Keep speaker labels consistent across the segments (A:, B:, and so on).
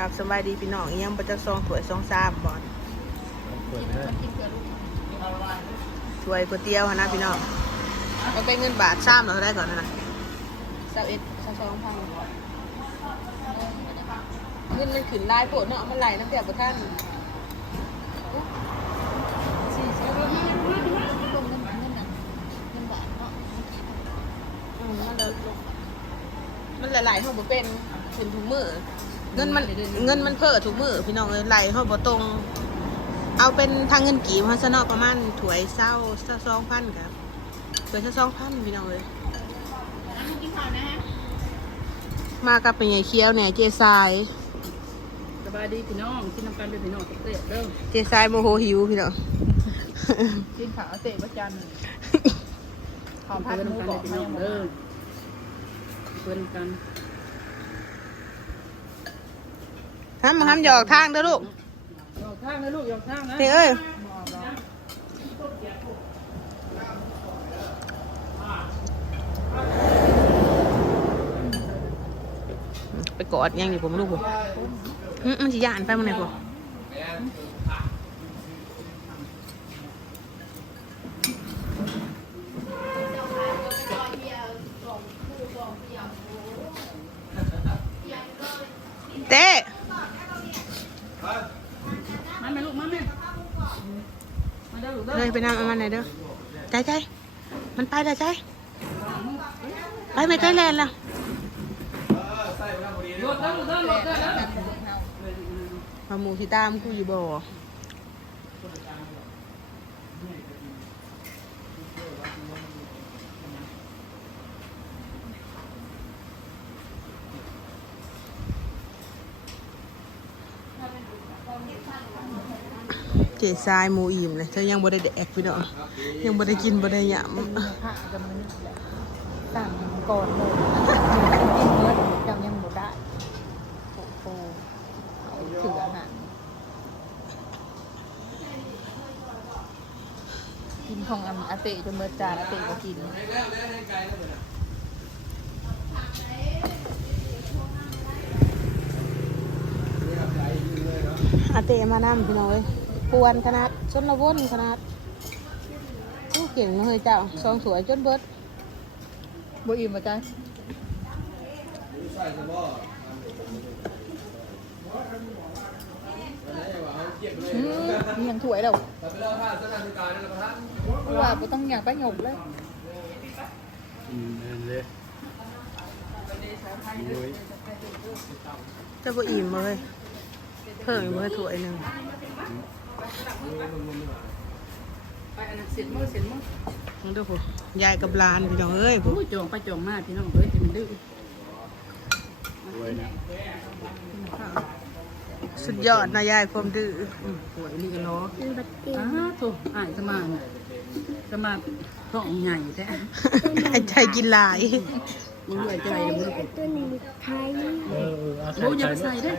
A: กับสบายดีพี่น้องอิหยังประจักซองถวยซองซามบอลถวยก๋วยเตี๋ยวนะพี่น้องมันเป็นเงินบาทซ้ำเราได้ก่อนนะสาเอ็ดสามสองพันเงินมันขึ้นลายโปดเนาะมันไหลน้ำเดียบกระท่านมันลยมันไหลายห้องบ่เป็นเป็นถุงมือ เงินมันเงินมันเพิ่อถุงมือพี่น้องเลยไหลห้องบ่ตรง เอาเป็นทางเงินกีบฮัสนอประมาณถวยเศร้าสองพันครับถวยสองพันพี่น้องเลยมากับเป็นไงเคี้ยวเนี่ยเจซาย
B: สบายดีพี่น้องกินน้ำกันเป็นพี่น้องเตะเด้อ
A: เจซายโมโหหิวพี่น้อง
C: กินขาวเตะประจันขอ
B: เปิ
C: พัด
B: ด
C: หมู
B: น้ำกัน
C: บ
B: เป็
C: อนก
B: พี่
C: มา
B: น้อง
C: ยัง
B: เด้อเปิดน้ำกัน
A: ห้ามห้ามหยอกทางเด้อลูก
B: หยอกทางนะลูกหยอกทางนะ
A: เฮ้เอ้ยไปกอดยังอยู่ผมลูกผมมันจะยานไปมันไหนผมเต้
B: มาแม่ลูกมาแม่มา เด้อลูกเด้อ
A: เลยไปนำเอามันหน่อยเด้อใจใจมันไปแล้วใจไปไม่ใจแลนแล้ว
B: โหลดเด้อลูกเด้อโหลดเด้อเด้อ
A: มาหมูที่ตามกูอยู่บ่ เจทรายหมูอิ่มเลยเธอยังบ่ได้แดกพี่น้องยังบ่ได้กินบ่ได้หยำ
C: พระจะมันสั่งก่อนหมดกินเมื่อจังยังหมดได้โอ้โหถืออาหารกินของอันอาเตะจนเมื่อจานอาเตะก็กิน
A: อาเตมานำพี่น้องเอ้ย ปวนขนาดชนละวนขนาดอู้เก่งเนาะเฮ้ยเจ้าซองสวยจนเบิด
C: บ่อิ่มมาจ้ะอืมยังถวยแล้วว่าบ่ต้องอยากไปหยกเลย
B: อืมเห็นเลย
A: จะบ่อิ่มเลยเพิ่มอีกเมื่อถ้วยหนึ่ง
B: ไปอันนั้นเสร็จมื้อเสร็จมื้อ
A: มึงดูผู้ยายกับหลานพี่น้องเอ้ยผู้
B: ผู้จองไปจองมาพี่น้องเอ้ยจะมันดื้อ
A: สุดยอดนะยายความดื้อ
B: อืมป่วยนี่ก็ล้ออ้าโถอ้ายสมานสมานท้องใหญ่แท้
A: ไอ้ใจกินหลาย
B: มึงรวยใจเลยมึงลูก
D: ตัวนี้ไทย
B: ลูกอย่าไปใส่เด้อ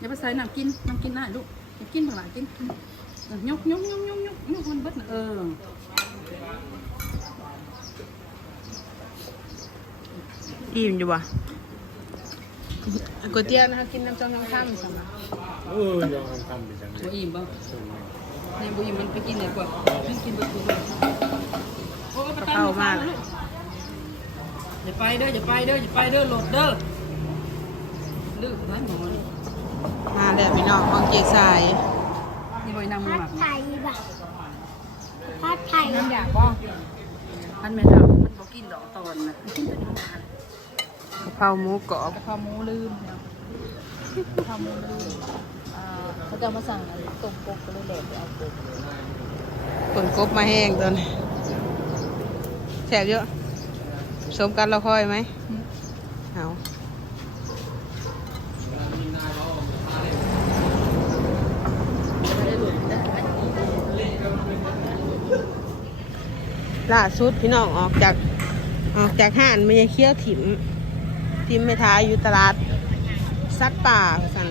B: อย่าไปใส่น้ำกินน้ำกินได้ลูก อย่ากินผักหลายกินเออยกยกยกยกยกยกมันเบิดน่ะเออ
A: อิ่มอยู่บ่ก๋วยเตี๋ยวนะคะกินน้ำจองน้ำข้ามสำหรับ
E: เออยังทำไปจังเล
B: บุ
E: ย
B: อิ่มป่ะเนี่ยบุอิ่มมันไปกินไหนกว่ากินกินประตูเลยโอ้ยไปตั้งหัวฟ้าลูกอย่าไปเด้ออย่าไปเด้ออย่าไปเด้อโหลดเด้อดื้อร้านหมอนี่
A: มาแล้วพี่น้องของเจ๊สาย
B: นี่บอยนางมือ
D: พั
B: ห
D: ด
B: มัก
D: ไทยบ่ะพัดไทย
C: น้ำอยากบ่
B: อันแม่ทำมันบอกกินดอกตอนนะกินแต่น้ำตาล
A: กะเพราหมูกรอบ
C: กะเพราหมูลืมเนี่ยกะเพราหมูลืมอ่าเขาจะมาสั่งอันต้มกบก็เลยแหลกไปเอากบ
A: ผลกบมาแห้งตอนนี้แสบเยอะสมกันเราคอยไหมเอา ล่าสุดพี่น้องออกจากออกจากห้านไม่ยเคี้ยวถิมถิมเมทายอยู่ตลาดซัดป่าสั่น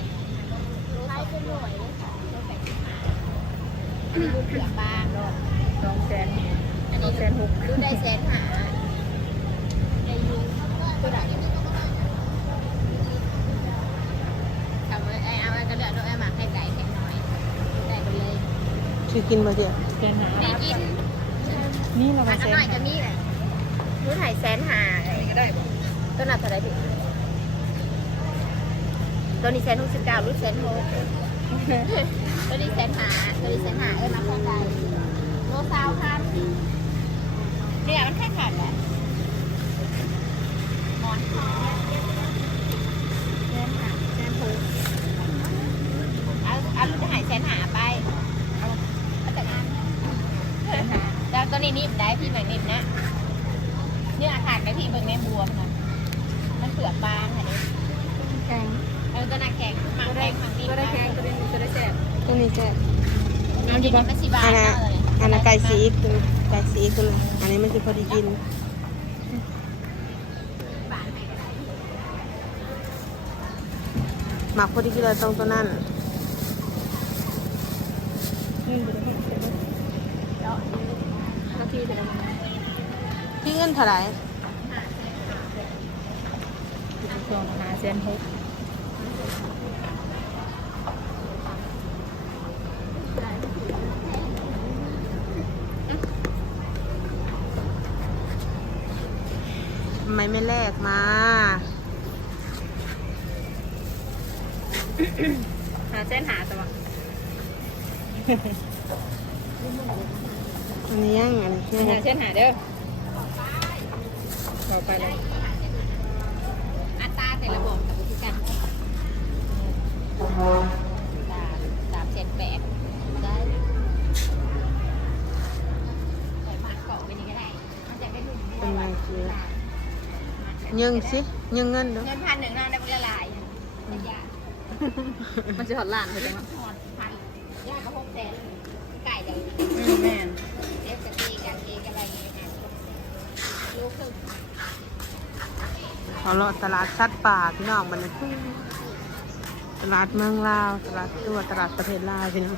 D: เสียบ้านลอ
C: งแสน
D: ลอง
C: แสนหก
D: ดูได้แสนหาได้ยูตัวไหนทำไอ้เอา
A: กระเดือกด้วยไอ้หมาไข่ไก่
C: แข็งน้อย
D: ได้ไป
C: เลย
D: คือกิน
C: มา
D: เดี
C: ย
D: วได้กิ
C: น
D: หน่อยก็มีแหละรู้ถ่ายแสนหาอะไรก็ได้ตัวหนักเท่าไหรพี่ตัวนี้แสนหกสิบเก้ารู้แสนหกตัวนี้แสนหาตัวนี้แสนหาเออมาเข้าใจโลซาวพันเนี่ยมันแค่ขาดแหละหมอนทองแสนหาแสนหกเอาเอาลูกจะหายแสนหาไปเอาเอาแต่งาน แล้ว ตัวนี้นิ่มได้พี่เหมือนนิ่มนะเนี่ยอาการได้พี่เบิ่งในบวมนะมันเปลือกบางค่ะนี่
C: แข็ง
D: เออตัวหนักแข็งหมักแข็งหมักดี
B: ก็ได้แข็งก็ได้ก็ได้แซ่บ
A: ตัวนี้แซ่บ
D: อันนี้มันสิบาท
A: อันนั้น
D: เนาะเลย
A: อันนั้นไก่สีอีกตัวไก่สีอีกตัวนึงอันนี้มันจะพอดีกิน
D: บาทไหนก็ได้
A: หมักพอดีกินเลยตรงตัวนั้น
C: นี่จะได้เสร็จแล้ว นาทีจะได้
A: พี่เงินเท่าไหร่
C: ช่วงหาแสนหก
A: ทำไมไม่แลกมา
C: หาแสนหาแต่ว่า
A: อันนี้ยังอันนี้ยัง
C: หาแสนหาเด้อต่อไปเลย
D: อัตราแต่ละบอกกับวิธีการสามสามเจ็ดแปดได้ใส่หมักเกาะไปนี่ก็ได้มันจะได้ดู
A: เป็นไงเจ๊ยิงสิยิงเงินเดู
D: เงินพันหนึ่งน่าได้ละลายยา
C: มันจะหอดล้านเข้าใจไหม
D: เอาเลาะ
A: ตลาดสัตว์ป่าพี่น้องมันตลาดเมืองลาว ตลาดตัวตลาดประเทศลาวพี่น้อง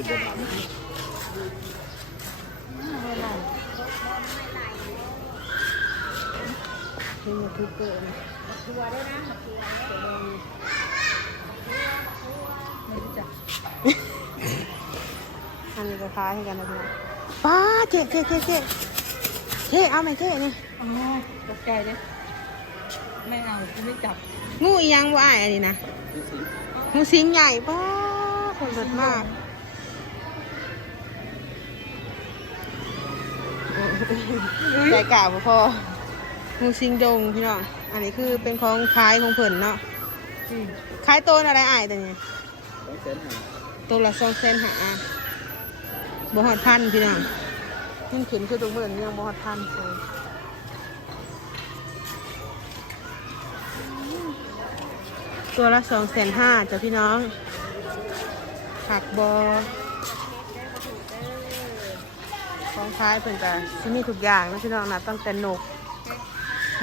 A: นี่มันคือเกิน
C: ไม่รู้จัก
A: อันนี้ก็คล้ายกันนะพี่ป้าเจ๊เจ๊เจ๊เจ๊เจ๊เอาไหมเจ๊นี่
C: อ๋อตกใจเลยไม่เอากูไม่จับ
A: งูยังว่าอันนี้นะงูสิงใหญ่ป้าคนรถมาก ใจกล่าวบ่พองูสิงดงพี่น้อง อันนี้คือเป็นของขายของเพิ่นเนาะ
C: อืม
A: ขายตัวอะไรอ้ายตัวนี้ตัวละสองเซนหาบ่ฮอดพันพี่น้องยังขึ้นคือตัวเมื่อนยังบ่ฮอดพันเลยตัวละสองแสนห้าจ้ะพี่น้องผักบอ ของขายเพิ่นก็สิมีทุกอย่างนะพี่น้องนะตั้งแต่นก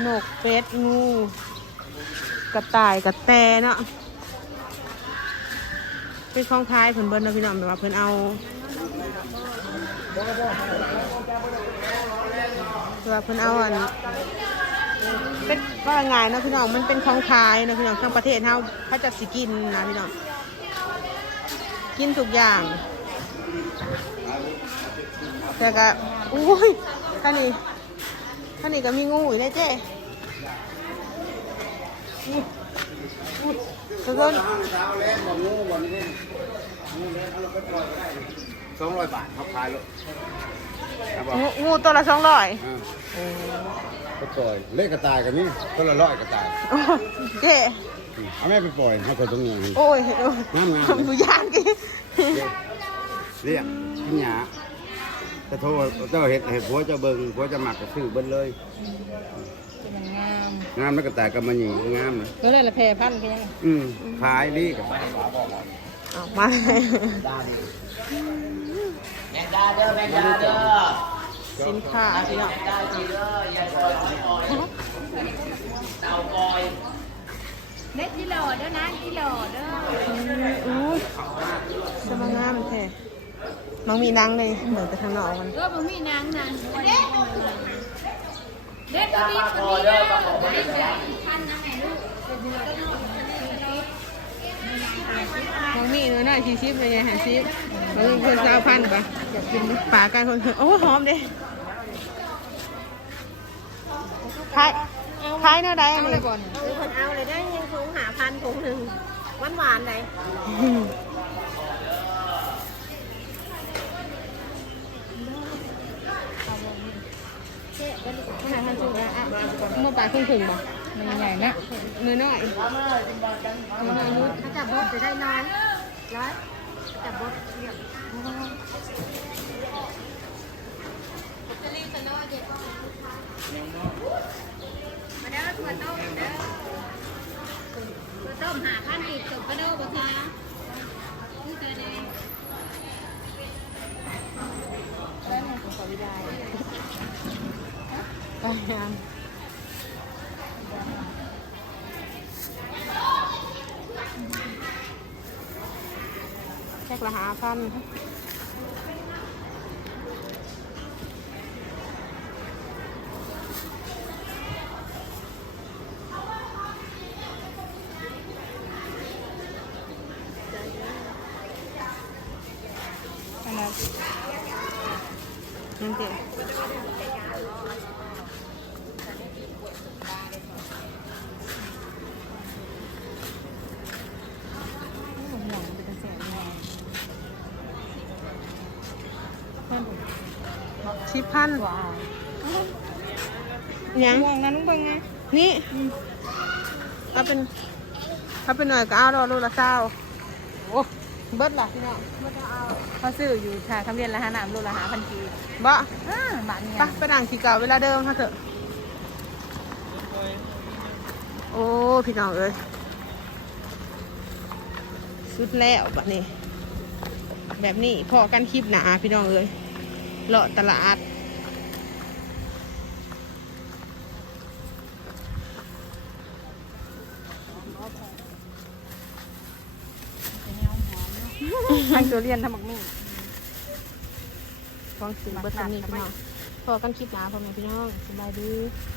A: นกเป็ดงูกระต่ายกระแตเนาะเป็นของท้ายเพิ่นเบิ้ลนะพี่น้องแบบว่าเพิ่นเอาแบบว่าเพิ่นเอาอันเป็นว่าไงายนะพี่น้องมันเป็นของขายนะพี่น้องทั้งประเทศเฮาเขาจะสิกินนะพี่น้องกินทุกอย่าง แต่ก็อุ้ยท่านี้ท่านี้ก็มีงูอีกนะเจ๊ตัวต้น
E: สองร้อยบาทเขาขายแล้วครับบอก
A: งูงูตัวละสองร้อย
E: อ่าก็ปล่อยเล่กระต่ายกันนี่ก็ละร้อยกระต่าย
A: เจ๊
E: อืมเอาแม่ไปปล่อยเขาตัวตรงนี้นี่
A: โอ้ยโอ้ย
E: งามงาม
A: ดูยานกี่
E: เรียกกินหยาจะโทรเจ้าเห็ดเห็ดผัวเจ้าเบิ่งผัวจะหมักก็ซื้อเบิ้ลเลย
C: จะมันงาม
E: งามแล้วกระต่ายก็มาหนีงามนะ
C: ก็เลยละแพร่พันกันยังไง
E: อืมขายดีกับ
A: ออกมาสินค้าพี่น้อง
D: เม็ดที่โหลเด้อนะที่โหลเด้อ
A: อืมอู้จะมางามแท้ น้องมีนังเลยเหมือนไปทางนอกมัน
D: เออบ่มีนางนางเด็ดเด็ดตัวนี้ตัวนี้นี้พันนะแม่ลูก
A: น้องมีเนื้อหน่อยชีชิปเลยไงหาชิปน้องมีเพื่อนสาวพันปะอยากกินปลากันคนโอ้หอมเด้ขายขายเนื้อใดอันนี้
C: ก่อน
D: คือคนเอาเลยได้ยังคงหาพันคงหนึ่งหวานหวานเลย
A: ขนาดพันสุกแล้วอะเมื่อปลาครึ่งถึงบ่
C: มันใหญ่นะ
A: เนื้อน้อยเนื้อน้อยนุด
D: ถ้าจับบดจะได้น้อยร้อยจับบดเรียบมาเด้อถั่วต้มเด้อถั่วต้มหาพันอีกจบก็เด้อบ่คะนี่เจอเด้
A: ไปงามแค่ละหาพัน
C: ขนาด
A: นั่นเจ๊
C: ห่วงเป็นกระแสแรง
A: ชิปพัน
C: ว้าว
A: ยัง
C: ห่วงนั้นเบิ่งไง
A: นี่ถ้าเป็นถ้าเป็นหน่อยก็เอาดอกลูกละเศร้าโอ้เบิดล่ะพี่น้อง
C: เขาซื้ออยู่ค่ะคำเรียนละหาหนามโลละหาพันกี
A: บ่
C: อ่าบ้านเนี่ย
A: ไปไปนั่งที่เก่าเวลาเดิมค่ะเถอะโอ้พี่น้องเอ้ยสุดแล้วบัดนี้ แบบนี้พอกันคลิปหนาพี่น้องเอ้ยเลาะตลาด
C: ตัวเรียนทั้งหมกมี่
A: ฟังถึงเบิดตรงนี้พี่น้องพอกันคลิปหนาพ่อแม่พี่น้องสบายดี
C: ส